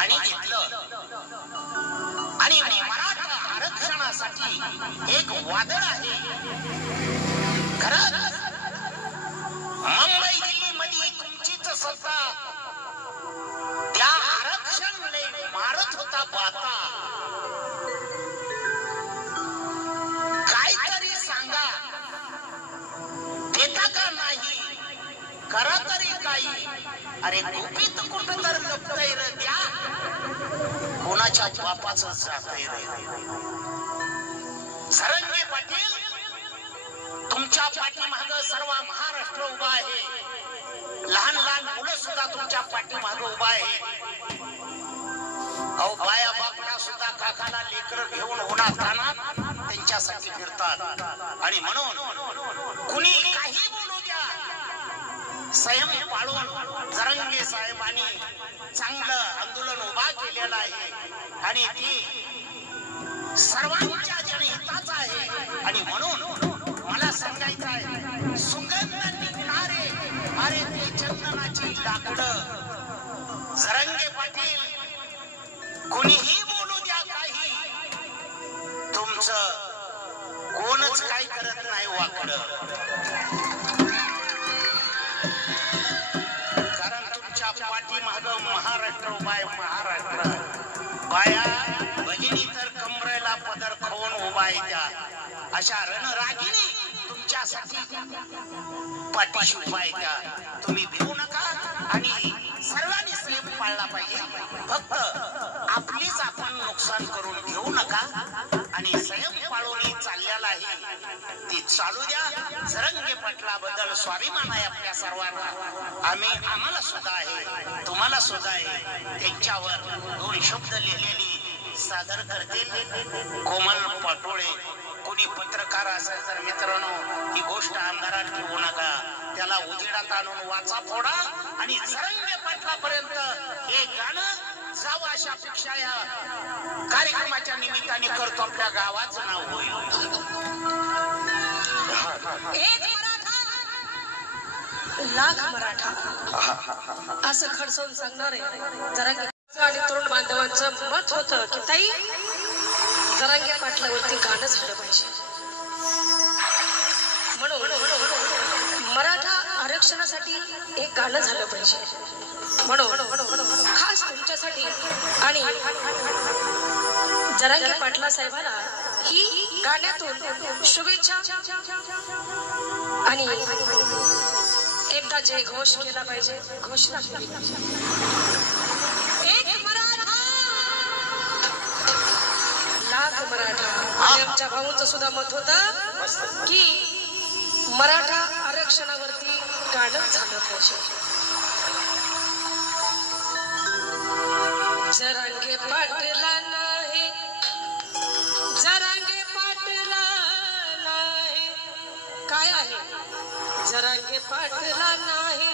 पाणी घेतलं आणि मराठा आरक्षणासाठी एक वादळ आहे. खरंच मुंबई दिल्ली मध्ये तुमचीच सत्ता त्या आरक्षणले मारत होता बाता. काहीतरी सांगा, देता का नाही, करा तरी काही. अरे गुपित कुठं तर लपतंय रे, द्या कोणाच्या बापाचं जातंय रे. झरंगे पाटील, तुमच्या पाठीमागं सर्व महाराष्ट्र उभा आहे. लहान लहान मुलं सुद्धा तुमच्या पाठीमागं उभा आहे. अहो बाया बापडा सुद्धा काकाला लेकर घेऊन उन्हात त्यांच्यासाठी फिरतात. आणि म्हणून कुणी काही बोलू द्या, संयम पाळून जरंगे साहेबांनी चांगलं आंदोलन उभा केलेलं आहे आणि ती सर्वांच्या जनहिताच आहे. आणि म्हणून मला सांगायचं आहे, सुगंध निघणारे अरे ते चंदनाची लाकडं. जरंगे पाटील, कुणीही बोलू द्या काही, तुमचं कोणच काय करत नाही वाकडं. कारण तुमच्या पाठीमागं महाराष्ट्र उभा आहे. महाराष्ट्र बाया भगिनी तर कमरेला पदर खाऊन उभा आहे. त्या अशा रणरागिणी तुमच्यासाठी पाठीशी उभा आहे. त्या तुम्ही भिवू नका आणि सर्वांनी संयम पाळला पाहिजे. फक्त आपलीच आपण नुकसान करून घेऊ नका आणि संयम पाळून चाललेला आहे ती चालू द्या. जरंगे पाटलाबद्दल स्वाभिमान आहे आपल्या सर्वांना. आम्हाला सुद्धा आहे, तुम्हाला सुद्धा आहे. त्यांच्यावर दोन शब्द लिहिलेली सादर करतील कोमल पाटोळे. कोणी पत्रकार असेल तर मित्रांनो, ही गोष्ट अंधारात ठेवू नका, त्याला उजेडात आणून वाचा फोडा आणि जरंगे पाटलापर्यंत हे गाणं जावं अशा अपेक्षा या कार्यक्रमाच्या निमित्ताने करतो. आपल्या गावाचं नाव होईल. एक मराठा लाख मराठा असं खडसवून सांगणार आहे. जरंगे आणि तरुण बांधवांचं मत होतं की ताई, जरंगे पाटलावरती गाणं झालं पाहिजे. म्हणून मराठा आरक्षणासाठी एक गाणं झालं पाहिजे. म्हणून खास तुमच्यासाठी आणि जरंगे पाटला साहेबांना ही गाण्यातून शुभेच्छा. आणि एकदा जय घोष केला पाहिजे. घोषणा एक मराठा लाख मराठा. आणि आमच्या भाऊंचं सुद्धा मत होतं की मराठा आरक्षणावरती गाणं झालं पाहिजे. जरंगे पाटला नाही, जरंगे पाटला नाही, काय आहे जरंगे पाटला नाही